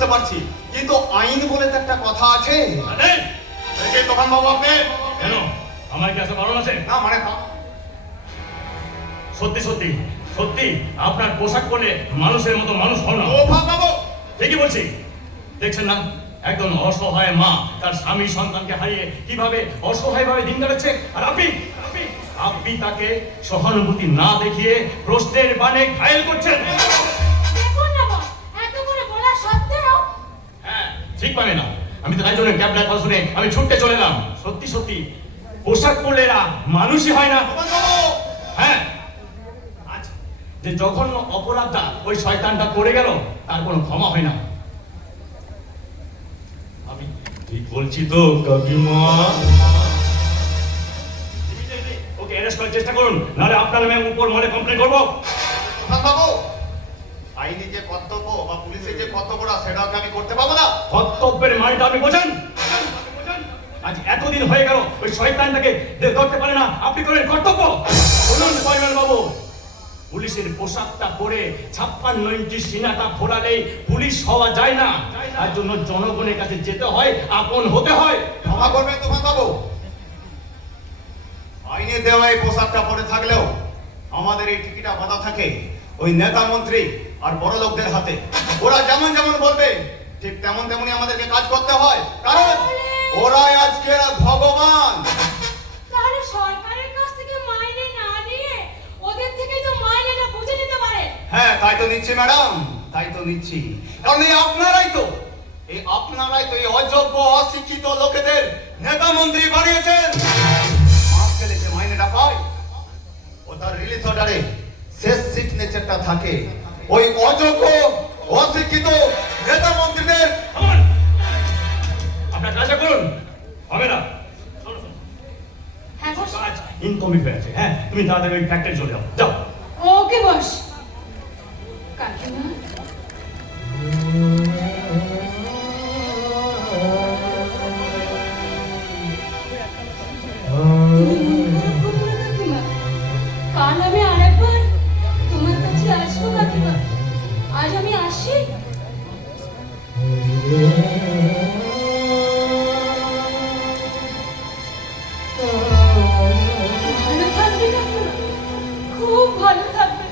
বুঝতে পারছি, কিন্তু আইন বলে তো একটা কথা আছে। তখন বাবু আপনি কেন আমার কি আসা বারণ আছে? না মানে সত্যি সত্যি সত্যি আপনার পোশাক পরলে মানুষের মতো মানুষ হন না। বাবু ঠিকই বলছি, দেখছেন না একজন অসহায় মা তার স্বামী সন্তানকে হারিয়ে কিভাবে অসহায়ভাবে দিন কাটাচ্ছে, আর আপনি আপনি তাকে সহানুভূতি না দেখিয়ে প্রশ্নের বানে ঘায়েল করছেন। হ্যাঁ ঠিক পারে না, আমি তো তাই জন্য ক্যাব ডাকার শুনে আমি ছুটতে চলে এলাম। সত্যি সত্যি পোশাক পরলে এরা মানুষই হয় না। হ্যাঁ যে জঘন্য অপরাধটা ওই শয়তানটা করে গেল তার কোনো ক্ষমা হয় না। আমি ঠিক বলছি তো কাকিমা। ওকে অ্যারেস্ট করার চেষ্টা করুন, নাহলে আপনার নামে উপর মনে কমপ্লেন করবো। বাবু আইনি যে কর্তব্য বা পুলিশের যে কর্তব্যটা সেটা আমি করতে পারবো না। কর্তব্যের মানটা আপনি বোঝেন? আজ এতদিন হয়ে গেল ওই শয়তানটাকে ধরতে পারে না, আপনি করেন কর্তব্য। শুনুন পরিমল বাবু, পুলিশের পোশাকটা পরে 56 ইঞ্চি সিনাটা ফোলালেই পুলিশ হওয়া যায় না, তার জন্য জনগণের কাছে যেতে হয়, আপন হতে হয়। ক্ষমা করবেন তুফান বাবু, আইনে দেওয়া এই পোশাকটা পরে থাকলেও আমাদের এই টিকিটা বাঁধা থাকে ওই নেতা মন্ত্রী আর বড় লোকদের হাতে। ওরা যেমন যেমন বলবে ঠিক তেমন তেমনই আমাদেরকে কাজ করতে হয়, কারণ ওরাই আজকে ভগবান। তাহলে সরকারের কাছ থেকে মাইনে না নিয়ে ওদের থেকেই তো মাইনেটা বুঝে নিতে পারে। হ্যাঁ তাই তো নিচ্ছি ম্যাডাম, তাই তো নিচ্ছি, কারণ এই আপনারাই তো এই অযোগ্য অশিক্ষিত লোকেদের নেতা মন্ত্রী বানিয়েছেন। আজকাল যে মাইনেটা পায় ও তার রিলিজ অর্ডারে শেষ সিগনেচারটা থাকে ওই অযোগ্য অশিক্ষিত নেতা মন্ত্রীদের। আপনার কাজটা করুন, হবে না। হ্যাঁ বস, কাজ ইনকমপ্লিট হয়ে আছে। হ্যাঁ তুমি তাড়াতাড়ি ওই ফ্যাক্টরি চলে যাও, যাও। ওকে বস। কাকিমা কাল আমি আরেকবার তোমার কাছে আসবো কাকিমা, আজ আমি আসি। ভালো থাকবে কাকিমা, খুব ভালো থাকবে।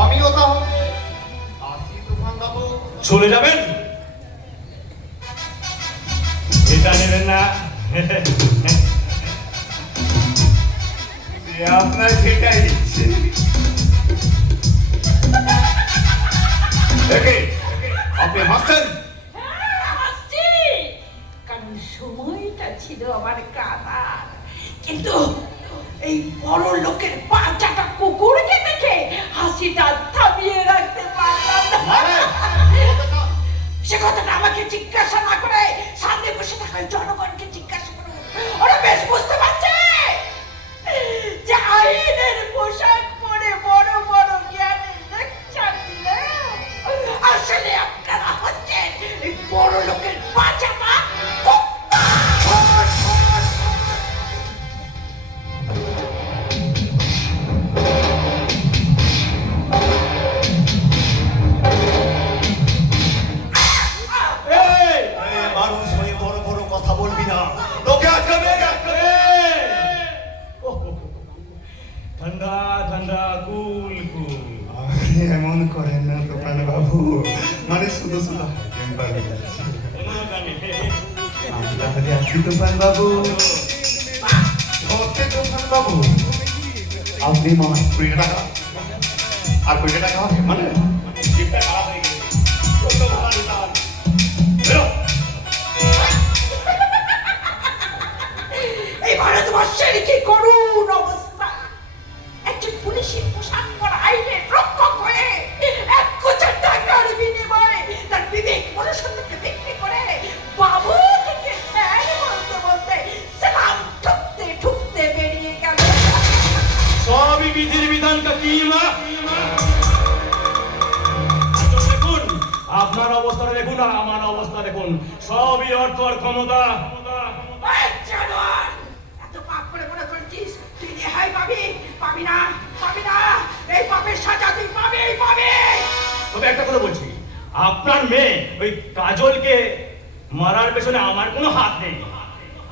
আমিও তাহলে আসি তুফান বাবু। চলে যাবেন? এটা নেবেন না? আপনার যেটাই ইচ্ছে। আপনি হাসছেন? হাসছি, কারণ সময়টা ছিল আমার কাদার, কিন্তু এই বড় লোকের বাচ্চাটা কুকুরকে দেখে হাসিটা থামিয়ে রাখতে পারলাম না। সে কথাটা আমাকে জিজ্ঞাসা না করে সামনে বসে থাকা জনগণকে জিজ্ঞাসা করুন, ওরা বেশ বুঝতে পারছে যে আইনের পোশাক পরে বড় বড় জ্ঞানের লেকচার দিলে আসলে আপনারা হচ্ছেন এই বড় লোকের বাচ্চাটা। মানুষ হয়ে বড় বড় কথা বলবি না, লোকে আজকাবে। ঠান্ডা ঠান্ডা কুল কুল। এমন করেন না তুফান বাবু, মানে শুধু শুধু আমি তাহলে আসি তুফান বাবু। সত্যি তুফান বাবু, আপনি মামা 20 টাকা আর 20 টাকা হবে মানে জিপটা খারাপ হয়ে গেছে। কত ভালো দাম। বেরো। এই ভারতবর্ষের কি করুণ অবস্থা! একজন পুলিশের পোশাক পরা আইনের রক্ষক হয়ে 1 কোটি টাকার বিনিময়ে তার বিবেক মনুষ্যত্বকে বিক্রি করে বাবু থেকে স্যার বলতে বলতে সালাম ঠুকতে ঠুকতে বেরিয়ে গেল। সবই বিধির বিধান কাকিমা। দেখুন আপনার অবস্থাটা দেখুন আর আমার অবস্থা দেখুন, সবই অর্থ আর ক্ষমতা। এত পাপ করে মনে করছিস তুই রেহাই পাবি? পাবি না, পাবি না। আপনার মেয়ে ওই কাজলকে মারার পেছনে আমার কোনো হাত নেই,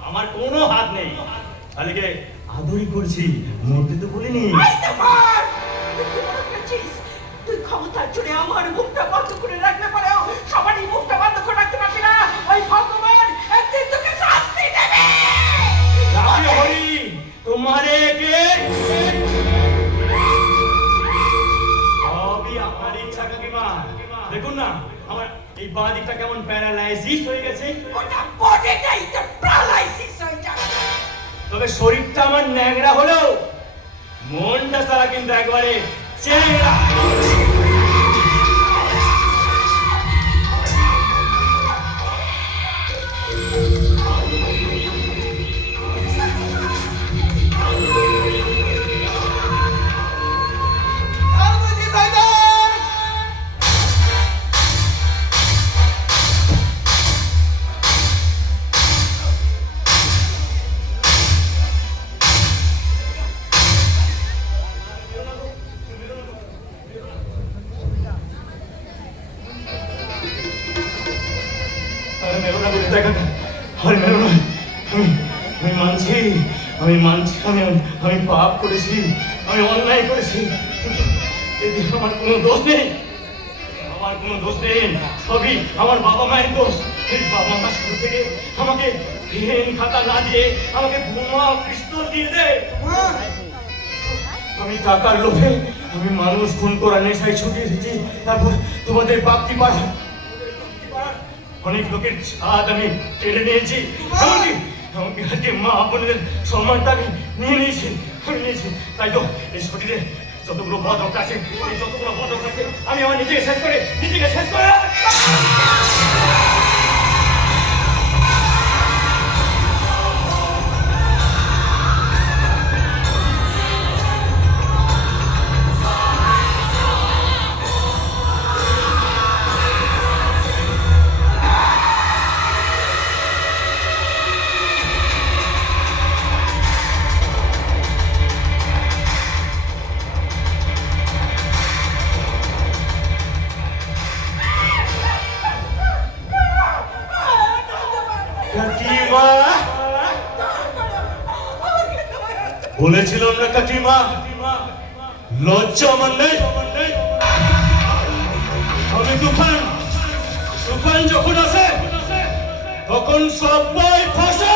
আমার কোনো হাত নেই। তাহলে আদরই করছি, মরতে তো বলিনি। এই তো মার! তুই কি মনে করেছিস? তুই ক্ষমতার জোরে আমার মুখটা বন্ধ করে রাখতে পারো, সবারই মুখটা বন্ধ করে রাখতে পারবি না। ওই ভগবান একদিন তোকে শাস্তি দেবে। রাখি হরি তোমারে কে সবই আপনার ইচ্ছা কাকিমা। দেখুন না আমার এই বাঁ দিকটা কেমন প্যারালাইসিস হয়ে গেছে। ওটা বডিটাই তো প্যারালাইসিস হয়ে যাবে। তবে শরীরটা আমার ন্যাংরা হলেও মনটা সারা কিন্তু একবারে চ্যাংড়া। আর বুঝি শয়তান! আরে মেরো না বলে দেখাটা, আরে মেরো না। আমি মানছি, আমি মানছি, আমি পাপ করেছি, আমি অন্যায় করেছি, কিন্তু এদিকে আমার কোনো দোষ নেই, আমার কোনো দোষ নেই। সবই আমার বাবা মায়ের দোষ। এই বাবা মা শুরু থেকে আমাকে পেন খাতা না দিয়ে আমাকে বোমা পিস্তল দিয়ে দেয়। আমি টাকার লোভে আমি মানুষ খুন করার নেশায় ছুটে এসেছি। তারপর তোমাদের বাপটি পাড়া অনেক লোকের ছাদ আমি কেড়ে নিয়েছি। আমাকে আজকে মা বোনদের সম্মানটা আমি নিয়ে নিয়েছি, আমি নিয়েছি। তাই তো এই শরীরে যতগুলো বদক আছে, এই যতগুলো বদক আছে, আমি আমার নিজেকে শেষ করে কাকিমা, বলেছিলাম না কাকিমা, লজ্জা আমার নেই। আমি তুফান যখন আসে তখন সবাই ফাঁসে।